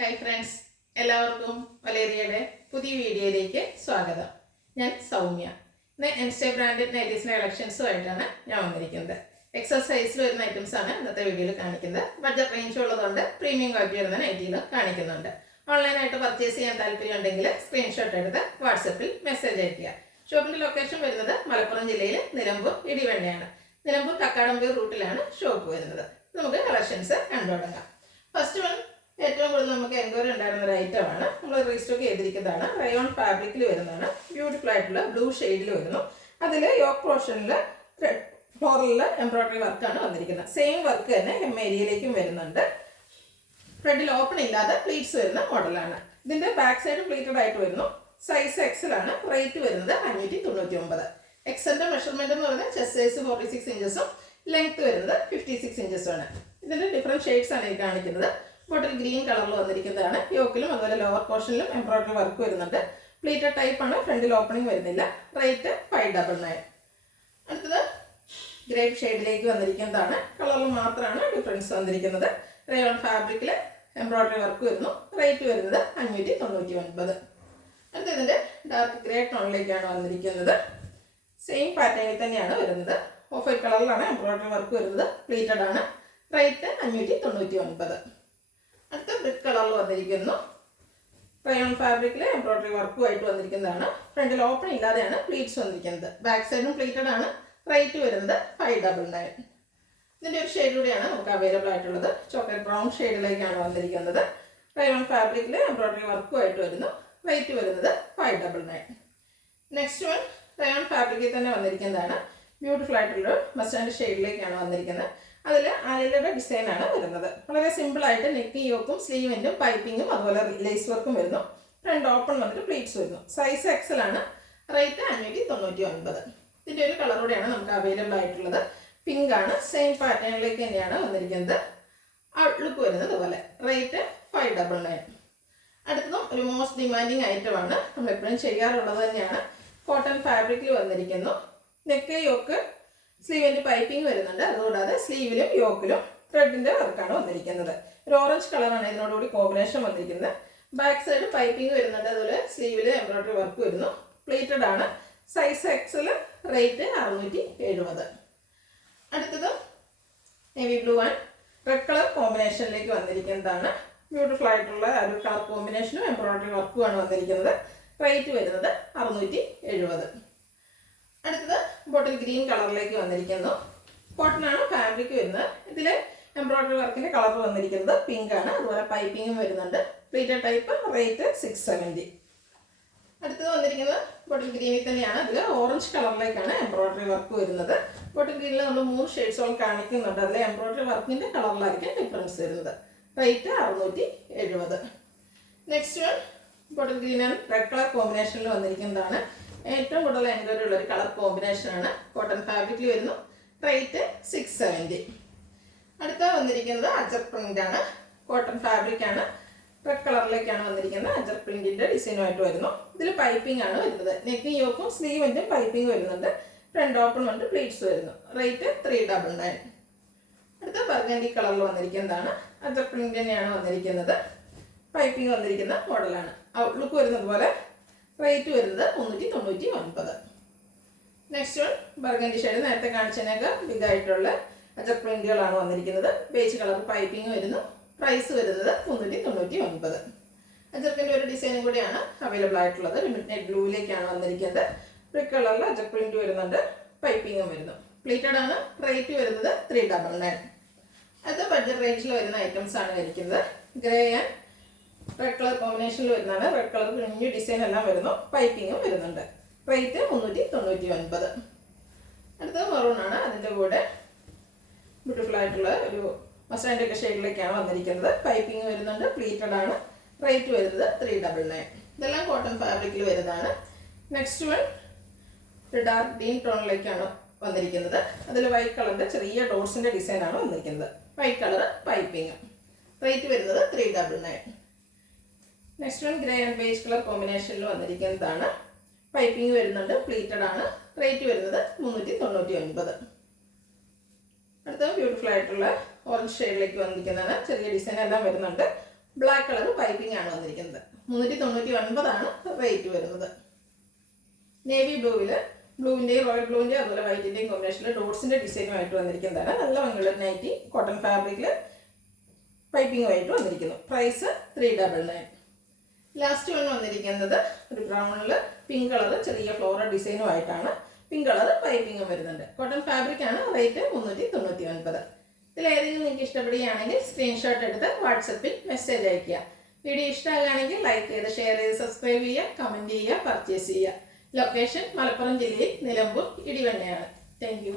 Hi friends, എല്ലാവർക്കും വലേറിയയുടെ പുതിയ വീഡിയോയിലേക്ക് സ്വാഗതം. ഞാൻ സൗമ്യ. ഇന്ന് എൻസ്റ്റേ ബ്രാൻഡഡ് നൈറ്റീസിൻ്റെ കളക്ഷൻസുമായിട്ടാണ് ഞാൻ വന്നിരിക്കുന്നത്. എക്സസൈസിൽ വരുന്ന ഐറ്റംസ് ആണ് ഇന്നത്തെ വീഡിയോയിൽ കാണിക്കുന്നത്. ബഡ്ജറ്റ് റേഞ്ച് ഉള്ളതുകൊണ്ട് പ്രീമിയം ക്വാളിറ്റി വരുന്ന നൈറ്റിയിലും കാണിക്കുന്നുണ്ട്. ഓൺലൈനായിട്ട് പർച്ചേസ് ചെയ്യാൻ താല്പര്യം ഉണ്ടെങ്കിൽ സ്ക്രീൻഷോട്ട് എടുത്ത് വാട്സപ്പിൽ മെസ്സേജ് അയയ്ക്കുക. ഷോപ്പിൻ്റെ ലൊക്കേഷൻ വരുന്നത് മലപ്പുറം ജില്ലയിൽ നിലമ്പൂർ ഇടിവണ്ണയാണ്. നിലമ്പൂർ കക്കാടംപൂർ റൂട്ടിലാണ് ഷോപ്പ് വരുന്നത്. നമുക്ക് കളക്ഷൻസ് കണ്ടു തുടങ്ങാം. ഫസ്റ്റ് വൺ ഏറ്റവും കൂടുതൽ നമുക്ക് എൻക്വയറി ഉണ്ടായിരുന്ന ഒരു ഐറ്റമാണ്. നമ്മൾ റീസ്റ്റോക്ക് ചെയ്തിരിക്കുന്നതാണ്. റയോൺ ഫാബ്രിക്കിൽ വരുന്നതാണ്. ബ്യൂട്ടിഫുൾ ആയിട്ടുള്ള ബ്ലൂ ഷെയ്ഡിൽ വരുന്നു. അതിൽ യോക്ക് പോർഷനിൽ ഫ്ലോറലിൽ എംബ്രോയിഡറി വർക്കാണ് വന്നിരിക്കുന്നത്. സെയിം വർക്ക് തന്നെ ഏരിയയിലേക്കും വരുന്നുണ്ട്. ഫ്രണ്ടിൽ ഓപ്പൺ ഇല്ലാതെ പ്ലീറ്റ്സ് വരുന്ന മോഡലാണ്. ഇതിൻ്റെ ബാക്ക് സൈഡ് പ്ലീറ്റഡ് ആയിട്ട് വരുന്നു. സൈസ് എക്സൽ ആണ്. റേറ്റ് വരുന്നത് 599. എക്സലിൻ്റെ മെഷർമെൻറ്റ് എന്ന് പറയുന്നത് ചെസ്റ്റ് സൈസ് 46 ഇഞ്ചസും ലെങ്ത് വരുന്നത് 56 ഇഞ്ചസും ആണ്. ഇതിൻ്റെ ഡിഫറെൻറ്റ് ഷെയ്ഡ്സ് ആണ് ഈ കാണിക്കുന്നത്. ബോട്ടിൽ ഗ്രീൻ കളറിൽ വന്നിരിക്കുന്നതാണ്. യോക്കിലും അതുപോലെ ലോവർ പോർഷനിലും എംബ്രോയിഡറി വർക്ക് വരുന്നുണ്ട്. പ്ലീറ്റഡ് ടൈപ്പ് ആണ്. ഫ്രണ്ടിൽ ഓപ്പണിംഗ് വരുന്നില്ല. റേറ്റ് 599. അടുത്തത് ഗ്രേപ്പ് ഷെയ്ഡിലേക്ക് വന്നിരിക്കുന്നതാണ്. കളറിൽ മാത്രമാണ് ഡിഫറൻസ് വന്നിരിക്കുന്നത്. റയോൺ ഫാബ്രിക്കിൽ എംബ്രോയിഡറി വർക്ക് വരുന്നു. റേറ്റ് വരുന്നത് 599. അടുത്ത ഇതിൻ്റെ ഡാർക്ക് ഗ്രേ ടോണിലേക്കാണ് വന്നിരിക്കുന്നത്. സെയിം പാറ്റേണിൽ തന്നെയാണ് വരുന്നത്. ഓഫ് വൈറ്റ് കളറിലാണ് എംബ്രോയിഡറി വർക്ക് വരുന്നത്. പ്ലീറ്റഡ് ആണ്. റേറ്റ് 599. അടുത്ത ബ്രിക്ക് കളറിൽ വന്നിരിക്കുന്നു. റയോൺ ഫാബ്രിക്കിൽ എംബ്രോയിഡറി വർക്കുമായിട്ട് വന്നിരിക്കുന്നതാണ്. ഫ്രണ്ടിൽ ഓപ്പൺ ഇല്ലാതെയാണ് പ്ലീറ്റ്സ് വന്നിരിക്കുന്നത്. ബാക്ക് സൈഡും പ്ലീറ്റഡ് ആണ്. റേറ്റ് വരുന്നത് 599. ഇതിൻ്റെ ഒരു ഷെയ്ഡ് കൂടിയാണ് നമുക്ക് അവൈലബിൾ ആയിട്ടുള്ളത്. ചോക്ലേറ്റ് ബ്രൗൺ ഷെയ്ഡിലേക്കാണ് വന്നിരിക്കുന്നത്. റയോൺ ഫാബ്രിക്കിൽ എംബ്രോയിഡറി വർക്കുമായിട്ട് വരുന്നു. റേറ്റ് വരുന്നത് 599. നെക്സ്റ്റ് വൺ റയോൺ ഫാബ്രിക്കിൽ തന്നെ വന്നിരിക്കുന്നതാണ്. ബ്യൂട്ടിഫുൾ ആയിട്ടുള്ള മസ്റ്റാൻഡ് ഷെയ്ഡിലേക്കാണ് വന്നിരിക്കുന്നത്. അതിൽ ആലിലയുടെ ഡിസൈനാണ് വരുന്നത്. വളരെ സിമ്പിളായിട്ട് നെക്ക് യോക്കും സ്ലീവിൻ്റും പൈപ്പിങ്ങും അതുപോലെ ലേസ് വർക്കും വരുന്നു. ഫ്രണ്ട് ഓപ്പൺ വന്നിട്ട് പ്ലീറ്റ്സ് വരുന്നു. സൈസ് എക്സൽ ആണ്. റേറ്റ് 599. ഇതിൻ്റെ ഒരു കളർ കൂടെയാണ് നമുക്ക് അവൈലബിൾ ആയിട്ടുള്ളത്. പിങ്ക് ആണ്. സെയിം പാറ്റേണിലേക്ക് തന്നെയാണ് വന്നിരിക്കുന്നത്. ഔട്ട്ലുക്ക് വരുന്നത് അതുപോലെ. റേറ്റ് 599. അടുത്തതും ഒരു മോസ്റ്റ് ഡിമാൻഡിങ് ഐറ്റമാണ്. നമ്മൾ എപ്പോഴും ചെയ്യാറുള്ളത് തന്നെയാണ്. കോട്ടൺ ഫാബ്രിക്കിൽ വന്നിരിക്കുന്നു. നെക്ക് യോക്ക് സ്ലീവിൻ്റെ പൈപ്പിംഗ് വരുന്നുണ്ട്. അതുകൂടാതെ സ്ലീവിലും യോക്കിലും ത്രെഡിൻ്റെ വർക്കാണ് വന്നിരിക്കുന്നത്. ഒരു ഓറഞ്ച് കളറാണ് ഇതിനോടുകൂടി കോമ്പിനേഷൻ വന്നിരിക്കുന്നത്. ബാക്ക് സൈഡ് പൈപ്പിംഗ് വരുന്നുണ്ട്. അതുപോലെ സ്ലീവിൽ എംബ്രോയിഡറി വർക്ക് വരുന്നു. പ്ലീറ്റഡ് ആണ്. Size XL. റേറ്റ് 670. അടുത്തത് navy blue and red colour കോമ്പിനേഷനിലേക്ക് വന്നിരിക്കുന്നതാണ്. ബ്യൂട്ടിഫുൾ ആയിട്ടുള്ള ഒരു കളർ കോമ്പിനേഷനും എംബ്രോയിഡറി വർക്കുമാണ് വന്നിരിക്കുന്നത്. റേറ്റ് വരുന്നത് 670. അടുത്തത് ബോട്ടിൽ ഗ്രീൻ കളറിലേക്ക് വന്നിരിക്കുന്നു. കോട്ടൺ ആണ് ഫാബ്രിക് വരുന്നത്. ഇതിൽ എംബ്രോയിഡറി വർക്കിൻ്റെ കളർ വന്നിരിക്കുന്നത് പിങ്ക് ആണ്. അതുപോലെ പൈപ്പിങ്ങും വരുന്നുണ്ട്. Pleated type. റേറ്റ് 670. അടുത്തത് വന്നിരിക്കുന്നത് ബോട്ടിൽ ഗ്രീനിൽ തന്നെയാണ്. അതിൽ ഓറഞ്ച് കളറിലേക്കാണ് എംബ്രോയിഡറി വർക്ക് വരുന്നത്. ബോട്ടിൽ ഗ്രീനിൽ നമ്മൾ 3 ഷെയ്ഡ്സോളം കാണിക്കുന്നുണ്ട്. അതിൽ എംബ്രോയിഡറി വർക്കിൻ്റെ കളറിലായിരിക്കും ഡിഫറൻസ് വരുന്നത്. Rate 670. Next one bottle green and red colour കോമ്പിനേഷനിൽ വന്നിരിക്കുന്നതാണ്. ഏറ്റവും കൂടുതൽ എൻക്വയറി ഉള്ള ഒരു കളർ കോമ്പിനേഷനാണ്. കോട്ടൺ ഫാബ്രിക്കിൽ വരുന്നു. റേറ്റ് 670. അടുത്ത വന്നിരിക്കുന്നത് അജർക്ക് പ്രിന്റ് ആണ്. കോട്ടൺ ഫാബ്രിക് ആണ്. റെഡ് കളറിലേക്കാണ് വന്നിരിക്കുന്നത്. അജർക്ക് പ്രിന്റിന്റെ ഡിസൈനുമായിട്ട് വരുന്നു. ഇതിൽ പൈപ്പിംഗ് ആണ് വരുന്നത്. നെക്ക് യോക്കും സ്ലീവിൻ്റെ പൈപ്പിംഗ് വരുന്നുണ്ട്. ഫ്രണ്ട് ഓപ്പൺ വന്നിട്ട് പ്ലീറ്റ്സ് വരുന്നു. റേറ്റ് 399. അടുത്ത ബർഗൻഡി കളറിൽ വന്നിരിക്കുന്നതാണ്. അജർക്ക് പ്രിന്റ് തന്നെയാണ് വന്നിരിക്കുന്നത്. പൈപ്പിംഗ് വന്നിരിക്കുന്ന മോഡലാണ്. ഔട്ട്ലുക്ക് വരുന്നത് പോലെ. റേറ്റ് വരുന്നത് 399. Next one burgundy shade. നേരത്തെ കാണിച്ചതിനൊക്കെ ബിഗ് ആയിട്ടുള്ള അജർക്ക് പ്രിന്റുകളാണ് വന്നിരിക്കുന്നത്. ബേജ് കളർ പൈപ്പിംഗ് വരുന്നു. പ്രൈസ് വരുന്നത് 399. അജർക്കിൻ്റെ ഒരു ഡിസൈനും കൂടിയാണ് അവൈലബിൾ ആയിട്ടുള്ളത്. ലിമിറ്റഡ് ബ്ലൂവിലേക്കാണ് വന്നിരിക്കുന്നത്. ബ്രിക്ക് കളറിൽ അജർക്ക് പ്രിന്റ് വരുന്നുണ്ട്. പൈപ്പിങ്ങും വരുന്നു. പ്ലീറ്റഡ് ആണ്. റേറ്റ് വരുന്നത് 399. അത് ബഡ്ജറ്റ് റേഞ്ചിൽ വരുന്ന ഐറ്റംസ് ആണ് ഇരിക്കുന്നത്. ഗ്രേ ആൻഡ് റെഡ് കളർ കോമ്പിനേഷനിൽ വരുന്നതാണ്. റെഡ് കളർ കുഞ്ഞു ഡിസൈൻ എല്ലാം വരുന്നു. പൈപ്പിങ്ങും വരുന്നുണ്ട്. റേറ്റ് 399. അടുത്തത് മെറൂൺ ആണ്. അതിൻ്റെ കൂടെ ബ്യൂട്ടിഫുൾ ആയിട്ടുള്ള ഒരു മസ്റ്റാൻഡ് ഒക്കെ ഷെയ്ഡിലേക്കാണ് വന്നിരിക്കുന്നത്. പൈപ്പിംഗ് വരുന്നുണ്ട്. പ്ലീറ്റഡ് ആണ്. റേറ്റ് വരുന്നത് 399. ഇതെല്ലാം കോട്ടൺ ഫാബ്രിക്കിൽ വരുന്നതാണ്. നെക്സ്റ്റ് വൺ ഒരു ഡാർക്ക് ഗ്രീൻ ടോണിലേക്കാണ് വന്നിരിക്കുന്നത്. അതിൽ വൈറ്റ് കളറിൻ്റെ ചെറിയ ഡോട്ട്സിൻ്റെ ഡിസൈനാണ് വന്നിരിക്കുന്നത്. White colour piping. റേറ്റ് വരുന്നത് 399. Next one grey and beige colour കോമ്പിനേഷനിൽ വന്നിരിക്കുന്നതാണ്. പൈപ്പിംഗ് വരുന്നുണ്ട്. പ്ലീറ്റഡ് ആണ്. റേറ്റ് വരുന്നത് 399. അടുത്ത ബ്യൂട്ടിഫുൾ ആയിട്ടുള്ള ഓറഞ്ച് ഷെയ്ഡിലേക്ക് വന്നിരിക്കുന്നതാണ്. ചെറിയ ഡിസൈൻ എല്ലാം വരുന്നുണ്ട്. ബ്ലാക്ക് കളർ പൈപ്പിംഗ് ആണ് വന്നിരിക്കുന്നത്. 399 റേറ്റ് വരുന്നത്. നേവി ബ്ലൂവിൻ്റെയും റോയൽ ബ്ലൂവിൻ്റെയും അതുപോലെ വൈറ്റിൻ്റെയും കോമ്പിനേഷനിൽ ഡോട്ട്സിൻ്റെ ഡിസൈനുമായിട്ട് വന്നിരിക്കുന്നതാണ്. നല്ല ഭംഗിയുള്ള നൈറ്റി കോട്ടൺ ഫാബ്രിക്കിൽ പൈപ്പിങ്ങുമായിട്ട് വന്നിരിക്കുന്നു. പ്രൈസ് 399. ലാസ്റ്റ് വൺ വന്നിരിക്കുന്നത് ഒരു ബ്രൗണിൽ പിങ്ക് കളർ ചെറിയ ഫ്ലോറൽ ഡിസൈനുമായിട്ടാണ്. പിങ്ക് കളർ പൈപ്പിങ്ങും വരുന്നുണ്ട്. കോട്ടൺ ഫാബ്രിക്കാണ്. റേറ്റ് 399. ഇതിലേതെങ്കിലും നിങ്ങൾക്ക് ഇഷ്ടപ്പെടുകയാണെങ്കിൽ സ്ക്രീൻഷോട്ട് എടുത്ത് വാട്സപ്പിൽ മെസ്സേജ് അയയ്ക്കുക. വീഡിയോ ഇഷ്ടമാകുകയാണെങ്കിൽ ലൈക്ക് ചെയ്ത് ഷെയർ ചെയ്ത് സബ്സ്ക്രൈബ് ചെയ്യുക, കമൻറ്റ് ചെയ്യുക, പർച്ചേസ് ചെയ്യുക. ലൊക്കേഷൻ മലപ്പുറം ജില്ലയിൽ നിലമ്പൂർ ഇടിവണ്ണയാണ്. Thank you.